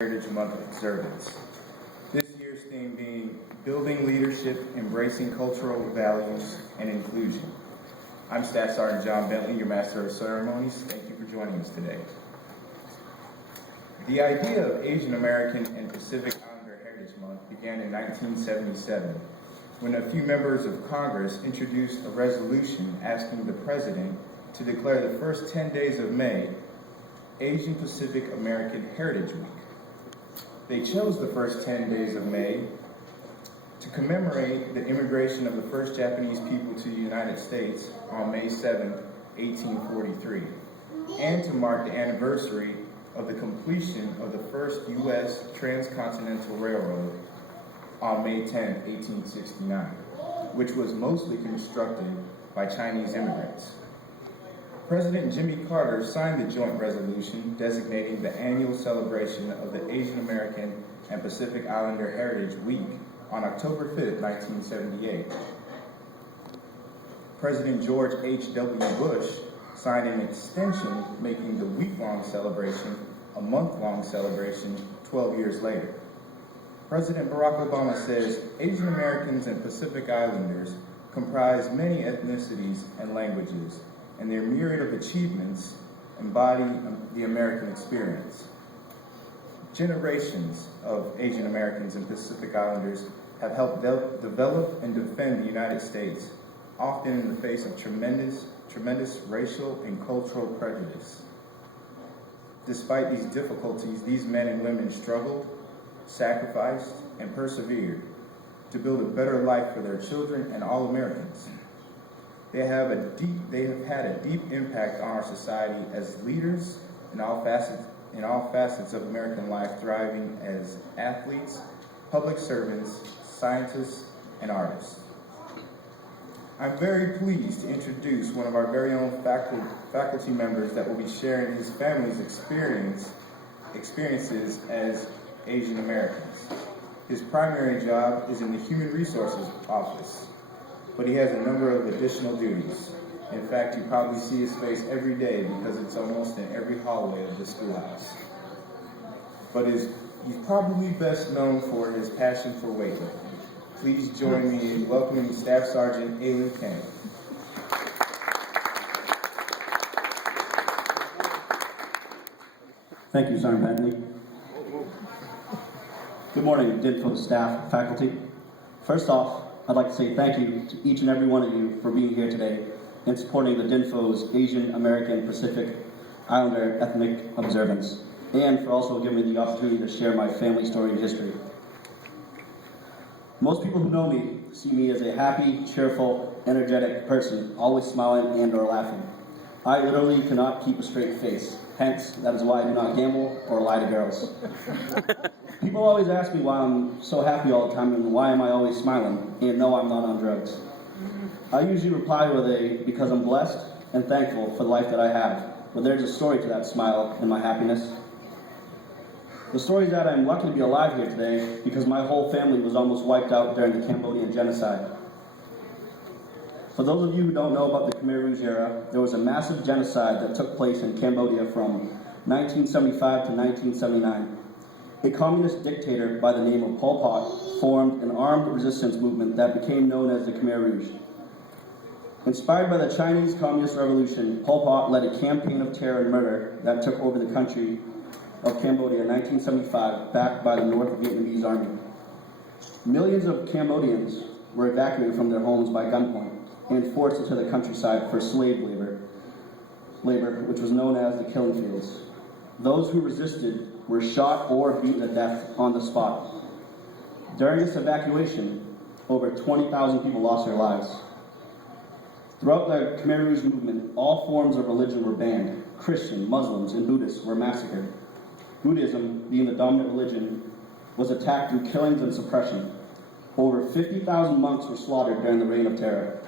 Heritage Month observance. This year's theme being Building Leadership, Embracing Cultural Values, and Inclusion. I'm Staff Sergeant John Bentley, your Master of Ceremonies. Thank you for joining us today. The idea of Asian American and Pacific Islander Heritage Month began in 1977, when a few members of Congress introduced a resolution asking the President to declare the first 10 days of May Asian Pacific American Heritage Week. They chose the first 10 days of May to commemorate the immigration of the first Japanese people to the United States on May 7, 1843, and to mark the anniversary of the completion of the first U.S. transcontinental railroad on May 10, 1869, which was mostly constructed by Chinese immigrants. President Jimmy Carter signed the joint resolution designating the annual celebration of the Asian American and Pacific Islander Heritage Week on October 5, 1978. President George H.W. Bush signed an extension making the week-long celebration a month-long celebration 12 years later. President Barack Obama says Asian Americans and Pacific Islanders comprise many ethnicities and languages, and their myriad of achievements embody the American experience. Generations of Asian Americans and Pacific Islanders have helped develop and defend the United States, often in the face of tremendous racial and cultural prejudice. Despite these difficulties, these men and women struggled, sacrificed, and persevered to build a better life for their children and all Americans. They have had a deep impact on our society as leaders in all facets of American life, thriving as athletes, public servants, scientists, and artists. I'm very pleased to introduce one of our very own faculty members that will be sharing his family's experiences as Asian Americans. His primary job is in the Human Resources Office, but he has a number of additional duties. In fact, you probably see his face every day because it's almost in every hallway of the schoolhouse. But he's probably best known for his passion for weightlifting. Please join me in welcoming Staff Sergeant Kheang. Thank you, Sergeant Bentley. Good morning, DINFO staff, faculty. First off, I'd like to say thank you to each and every one of you for being here today and supporting the DINFO's Asian American Pacific Islander Ethnic Observance, and for also giving me the opportunity to share my family story and history. Most people who know me see me as a happy, cheerful, energetic person, always smiling and or laughing. I literally cannot keep a straight face. Hence, that is why I do not gamble or lie to girls. People always ask me why I'm so happy all the time and why am I always smiling, and no, I'm not on drugs. I usually reply with a, because I'm blessed and thankful for the life that I have, but there's a story to that smile and my happiness. The story is that I'm lucky to be alive here today because my whole family was almost wiped out during the Cambodian genocide. For those of you who don't know about the Khmer Rouge era, there was a massive genocide that took place in Cambodia from 1975 to 1979. A communist dictator by the name of Pol Pot formed an armed resistance movement that became known as the Khmer Rouge. Inspired by the Chinese Communist Revolution, Pol Pot led a campaign of terror and murder that took over the country of Cambodia in 1975, backed by the North Vietnamese army. Millions of Cambodians were evacuated from their homes by gunpoint and forced into the countryside for slave labor, which was known as the killing fields. Those who resisted were shot or beaten to death on the spot. During this evacuation, over 20,000 people lost their lives. Throughout the Khmer Rouge movement, all forms of religion were banned. Christian, Muslims, and Buddhists were massacred. Buddhism, being the dominant religion, was attacked through killings and suppression. Over 50,000 monks were slaughtered during the Reign of Terror.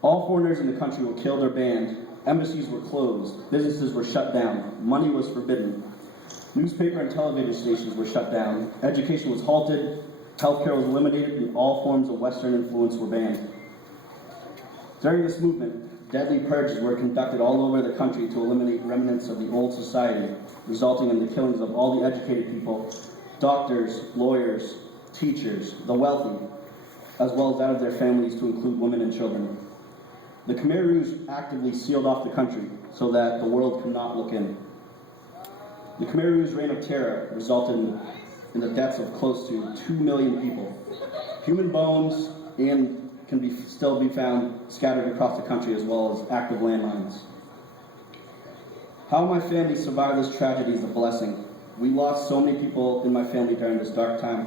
All foreigners in the country were killed or banned. Embassies were closed, businesses were shut down, money was forbidden, newspaper and television stations were shut down, education was halted, healthcare was eliminated, and all forms of Western influence were banned. During this movement, deadly purges were conducted all over the country to eliminate remnants of the old society, resulting in the killings of all the educated people, doctors, lawyers, teachers, the wealthy, as well as that of their families to include women and children. The Khmer Rouge actively sealed off the country so that the world could not look in. The Khmer Rouge reign of terror resulted in the deaths of close to 2 million people. Human bones can still be found scattered across the country, as well as active landmines. How my family survived this tragedy is a blessing. We lost so many people in my family during this dark time.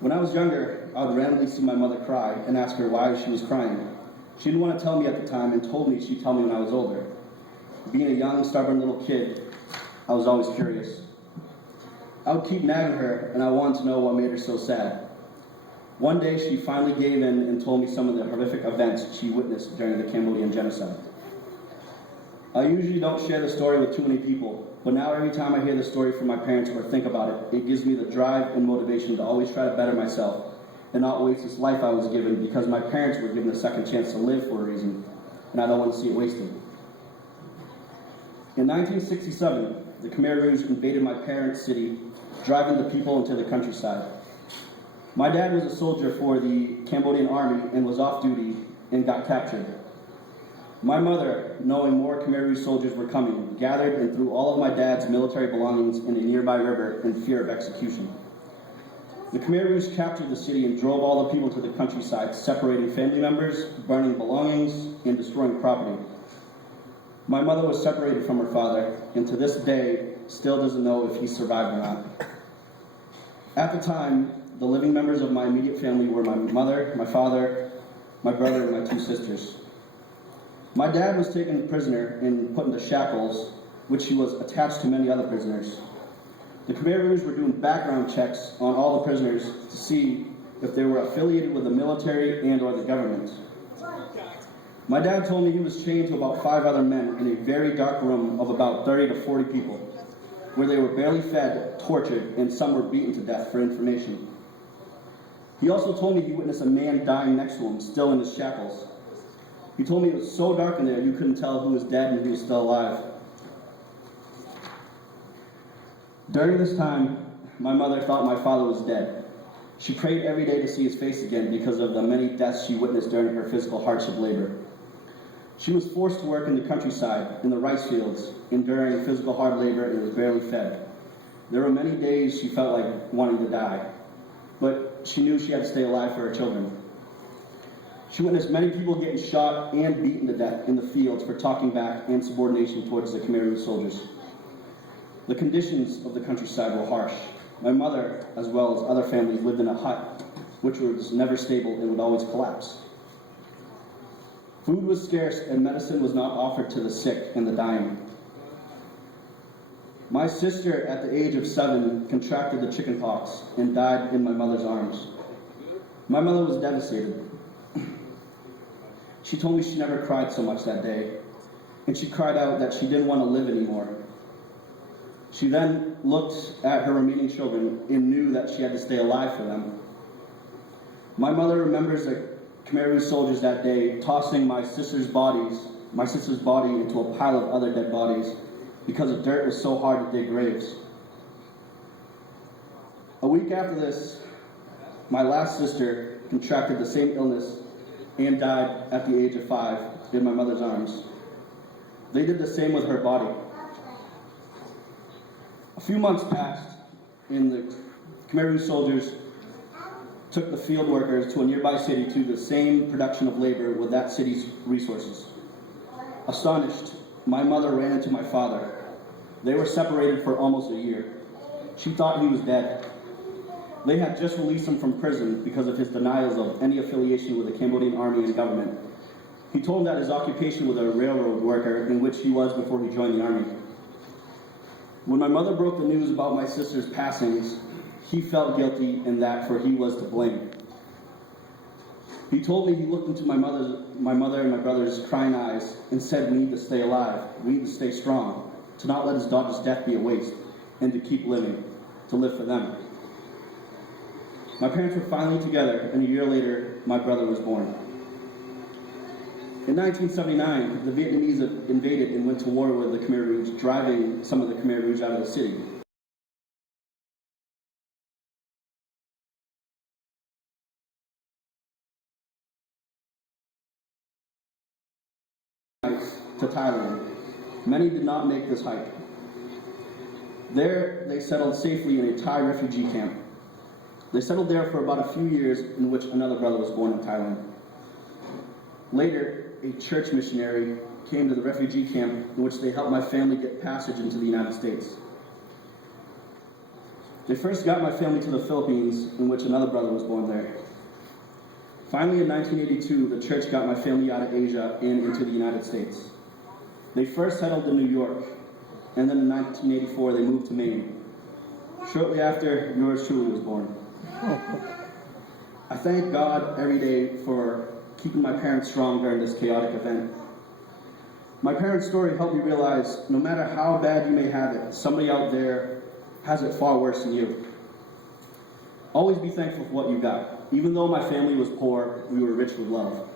When I was younger, I would randomly see my mother cry and ask her why she was crying. She didn't want to tell me at the time and told me she'd tell me when I was older. Being a young, stubborn little kid, I was always curious. I would keep nagging her, and I wanted to know what made her so sad. One day, she finally gave in and told me some of the horrific events she witnessed during the Cambodian genocide. I usually don't share the story with too many people, but now every time I hear the story from my parents or think about it, it gives me the drive and motivation to always try to better myself and not waste this life I was given, because my parents were given a second chance to live for a reason, and I don't want to see it wasted. In 1967, the Khmer Rouge invaded my parents' city, driving the people into the countryside. My dad was a soldier for the Cambodian army and was off duty and got captured. My mother, knowing more Khmer Rouge soldiers were coming, gathered and threw all of my dad's military belongings in a nearby river in fear of execution. The Khmer Rouge captured the city and drove all the people to the countryside, separating family members, burning belongings, and destroying property. My mother was separated from her father, and to this day, still doesn't know if he survived or not. At the time, the living members of my immediate family were my mother, my father, my brother, and my 2 sisters. My dad was taken prisoner and put into shackles, which he was attached to many other prisoners. The Khmer Rouge were doing background checks on all the prisoners to see if they were affiliated with the military and or the government. My dad told me he was chained to about 5 other men in a very dark room of about 30 to 40 people, where they were barely fed, tortured, and some were beaten to death for information. He also told me he witnessed a man dying next to him, still in his shackles. He told me it was so dark in there you couldn't tell who was dead and who was still alive. During this time, my mother thought my father was dead. She prayed every day to see his face again because of the many deaths she witnessed during her physical hardship labor. She was forced to work in the countryside, in the rice fields, enduring physical hard labor and was barely fed. There were many days she felt like wanting to die, but she knew she had to stay alive for her children. She witnessed many people getting shot and beaten to death in the fields for talking back and subordination towards the Khmer Rouge soldiers. The conditions of the countryside were harsh. My mother, as well as other families, lived in a hut, which was never stable and would always collapse. Food was scarce and medicine was not offered to the sick and the dying. My sister, at the age of 7, contracted the chickenpox and died in my mother's arms. My mother was devastated. She told me she never cried so much that day, and she cried out that she didn't want to live anymore. She then looked at her remaining children and knew that she had to stay alive for them. My mother remembers the Khmer Rouge soldiers that day tossing my sister's body into a pile of other dead bodies because the dirt was so hard to dig graves. A week after this, my last sister contracted the same illness and died at the age of 5 in my mother's arms. They did the same with her body. A few months passed, and the Khmer Rouge soldiers took the field workers to a nearby city to do the same production of labor with that city's resources. Astonished, my mother ran into my father. They were separated for almost a year. She thought he was dead. They had just released him from prison because of his denials of any affiliation with the Cambodian army and government. He told him that his occupation was a railroad worker, in which he was before he joined the army. When my mother broke the news about my sister's passings, he felt guilty in that, for he was to blame. He told me he looked into my mother and my brother's crying eyes and said, "We need to stay alive, we need to stay strong, to not let his daughter's death be a waste, and to keep living, to live for them." My parents were finally together, and a year later, my brother was born. In 1979, the Vietnamese invaded and went to war with the Khmer Rouge, driving some of the Khmer Rouge out of the city. To Thailand. Many did not make this hike. There, they settled safely in a Thai refugee camp. They settled there for about a few years, in which another brother was born in Thailand. Later, a church missionary came to the refugee camp in which they helped my family get passage into the United States. They first got my family to the Philippines, in which another brother was born there. Finally, in 1982, the church got my family out of Asia and into the United States. They first settled in New York, and then in 1984, they moved to Maine. Shortly after, yours truly was born. I thank God every day for keeping my parents strong during this chaotic event. My parents' story helped me realize no matter how bad you may have it, somebody out there has it far worse than you. Always be thankful for what you got. Even though my family was poor, we were rich with love.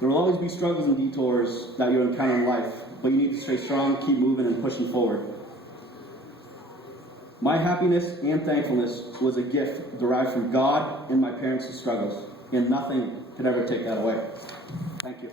There will always be struggles and detours that you encounter in life, but you need to stay strong, keep moving, and pushing forward. My happiness and thankfulness was a gift derived from God and my parents' struggles, and nothing could ever take that away. Thank you.